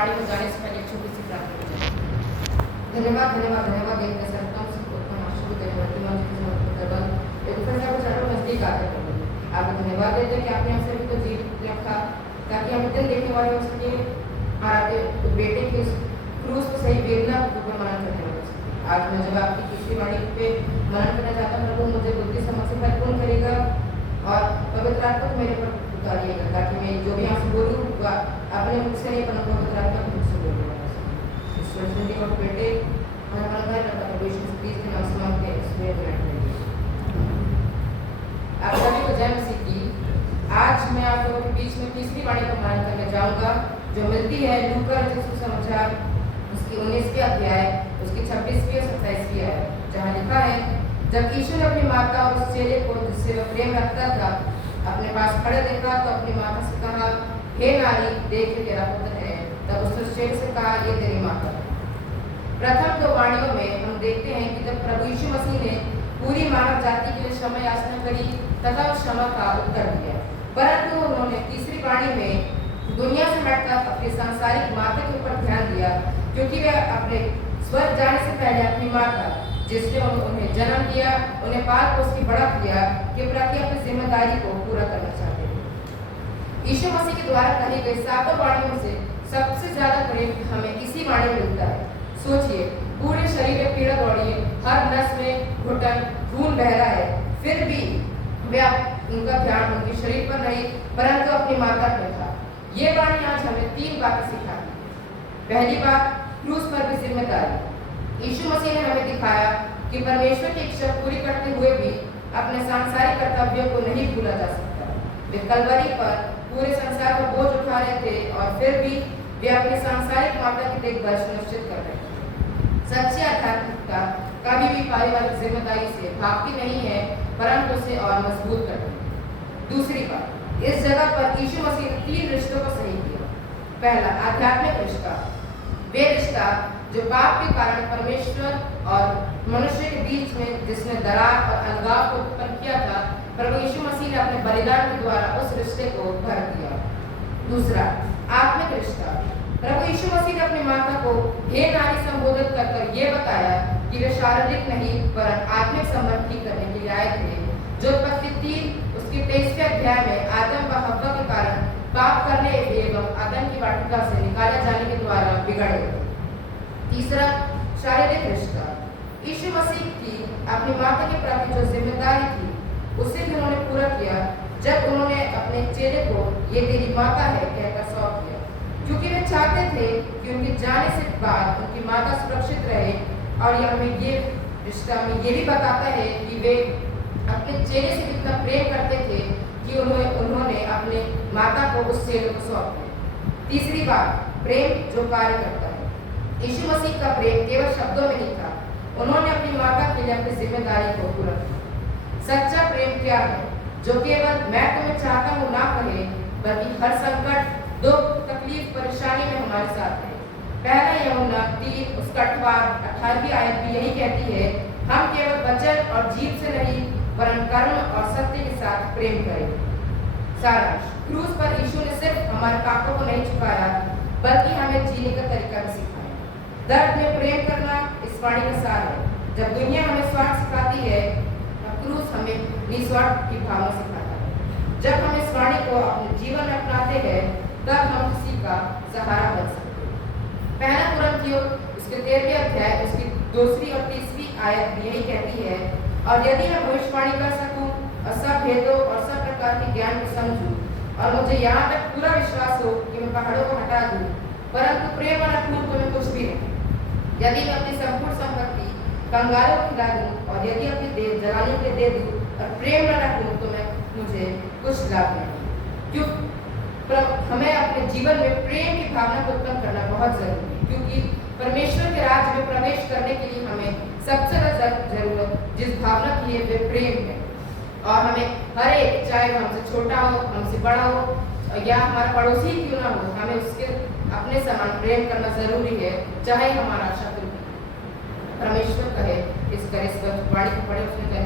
वाणी में जाने से पहले एक छोटी सी प्रार्थना करें। धन्यवाद धन्यवाद धन्यवाद देते सर्वोत्तम सर्वोत्तम आशु धन्यवाद मन एक दूसरे को चढ़ो नजदीक आकर आपको धन्यवाद देते हैं कि आपने हम सभी को जीवित रखा ताकि हम दिन देखने वाले हो सके और आपके बेटे के क्रूस को सही वेदना के ऊपर मनन करने वाले हो सके। आज मैं जब आपकी तीसरी वाणी पे मनन करना चाहता हूँ, प्रभु मुझे बुद्धि समझ से परिपूर्ण करेगा और पवित्र आत्मा को मेरे पर उतारिएगा ताकि मैं जो भी आपसे बोलूँ अपने मुख से नहीं पर पवित्र आत्मा के मुख से बोलूँगा। ईश्वर से और बेटे हमारा घर का प्रभु यीशु मसीह के नाम से मांगते हैं, इसमें ग्रहण करेंगे। आप सभी को जय मसीह की। आज मैं आप लोगों के बीच में तीसरी वाणी का मनन करने जाऊंगा जो मिलती है लूका रचित सुसमाचार उसकी 19वीं अध्याय उसकी 26वीं और 27वीं आयत, जहाँ लिखा है, जब यीशु ने अपनी माता और उस चेले को जिससे वह प्रेम रखता था अपने पास खड़े देखा तो अपनी माता से कहा, हे नारी, देख तेरा पुत्र है। तब उसने उस चेले से कहा, ये तेरी माता है। प्रथम दो वाणियों में हम देखते हैं कि जब प्रभु यीशु मसीह ने पूरी मानव जाति के लिए क्षमा याचना करी तथा उस क्षमा का उत्तर दिया, परंतु उन्होंने तीसरी वाणी में दुनिया से हटकर अपनी सांसारिक माता के ऊपर ध्यान दिया, क्योंकि वे अपने स्वर्ग जाने से पहले अपनी माता जिसने उन्हें जन्म दिया, उन्हें पाल पोस के बड़ा किया के प्रति अपनी जिम्मेदारी को पूरा करना चाहते थे। यीशु मसीह के द्वारा कही गई सातों वाणियों से सबसे ज्यादा प्रेम हमें इसी वाणी में मिलता है। सोचिए, पूरे शरीर में पीड़ा दौड़ी है, हर नस में घुटन खून बह रहा है, फिर भी वे उनका ध्यान उनके शरीर पर नहीं परंतु अपनी माता पर था। ये वाणी आज हमें 3 बातें सिखाती है। पहली बात, क्रूस पर भी जिम्मेदारी। यीशु मसीह ने हमें दिखाया कि परमेश्वर की इच्छा पूरी करते हुए भी अपने सांसारिक कर्तव्यों को नहीं भूला जा सकता। वे कलवरी पर पूरे संसार का बोझ उठा रहे थे और फिर भी वे अपनी सांसारिक माता की देखभाल सुनिश्चित कर रहे थे। सच्ची आध्यात्मिकता कभी भी पारिवारिक जिम्मेदारी से भागती नहीं है परंतु उसे और मजबूत करती है। दूसरी बात, इस जगह पर यीशु मसीह ने 3 रिश्तों को सही किया। पहला, आध्यात्मिक रिश्ता, वे रिश्ता जो पाप के कारण परमेश्वर और मनुष्य के बीच में जिसने दरार और अलगाव को उत्पन्न किया था, प्रभु यीशु मसीह ने अपने बलिदान के द्वारा उस रिश्ते को भर दिया। दूसरा, आत्मिक रिश्ता, प्रभु यीशु मसीह ने अपनी माता को हे नारी संबोधित कर ये बताया कि वे शारीरिक नहीं पर आत्मिक संबंध ठीक करने के लिए आए थे, जो उत्पत्ति 3 उसके 23वें अध्याय में आदम व हव्वा के कारण पाप करने एवं आदम की वाटिका से निकाले जाने के द्वारा बिगड़े। तीसरा, शारीरिक रिश्ता, यीशु मसीह की अपनी माता के प्रति जो जिम्मेदारी थी उसे भी उन्होंने पूरा किया जब उन्होंने अपने चेले को ये तेरी माता है कहकर सौंप दिया, क्योंकि वे चाहते थे कि उनके जाने से बाद उनकी माता सुरक्षित रहे। और यह हमें ये रिश्ता में ये भी बताता है कि वे अपने चेले से कितना प्रेम करते थे कि उन्होंने अपने माता को उस चेले को सौंप दिया। तीसरी बात, प्रेम जो कार्य करता है। यीशु मसीह का प्रेम केवल शब्दों में नहीं था, उन्होंने अपनी माता के लिए अपनी जिम्मेदारी को पूरा किया। सच्चा प्रेम क्या है? जो केवल मैं तुम्हें चाहता हूँ ना कहे, बल्कि हर संकट, दुख, तकलीफ, परेशानी में हमारे साथ है। पहला यूहन्ना 3 उसका 18वीं आयत भी यही कहती है, हम केवल वचन और जीभ से नहीं वरन कर्म और सत्य के साथ प्रेम करें। सारांश, क्रूस पर यीशु ने सिर्फ हमारे पापों को नहीं छुपाया बल्कि हमें जीने का तरीका भी सिखाया। दर्द में प्रेम करना इस वाणी का सार है। जब दुनिया हमें स्वार्थ सिखाती है तब क्रूस हमें निस्वार्थ की भावना सिखाता है। जब हम इस वाणी को अपने जीवन में अपनाते हैं तब हम किसी का सहारा बन सकते हैं। पहला कुरिन्थियों उसके 13वें अध्याय उसकी 2री और 3री आयत भी यही कहती है, और यदि मैं भविष्यवाणी कर सकूं और सब भेदों और सब प्रकार के ज्ञान को समझूं और मुझे यहाँ तक पूरा विश्वास हो कि मैं पहाड़ों को हटा दूं, परंतु प्रेम और अटूट तो मैं कुछ भी नहीं। यदि मैं अपनी संपूर्ण संपत्ति कंगालों को खिला दूं और यदि अपनी देह जलाने के दे दूं और प्रेम न रखूं तो मुझे कुछ लाभ नहीं। क्यों हमें अपने जीवन में प्रेम की भावना को उत्पन्न करना बहुत जरूरी है, क्योंकि परमेश्वर के राज्य में प्रवेश करने के लिए हमें सबसे ज्यादा जरूरत जिस भावना की है वे प्रेम है। और हमें हर एक, चाहे हमसे छोटा हो, हमसे बड़ा हो या हमारा पड़ोसी क्यों ना हो, हमें उसके अपने समान प्रेम करना जरूरी है, चाहे हमारा शत्रु। परमेश्वर कहे इस वाणी को पढ़े उसने कहे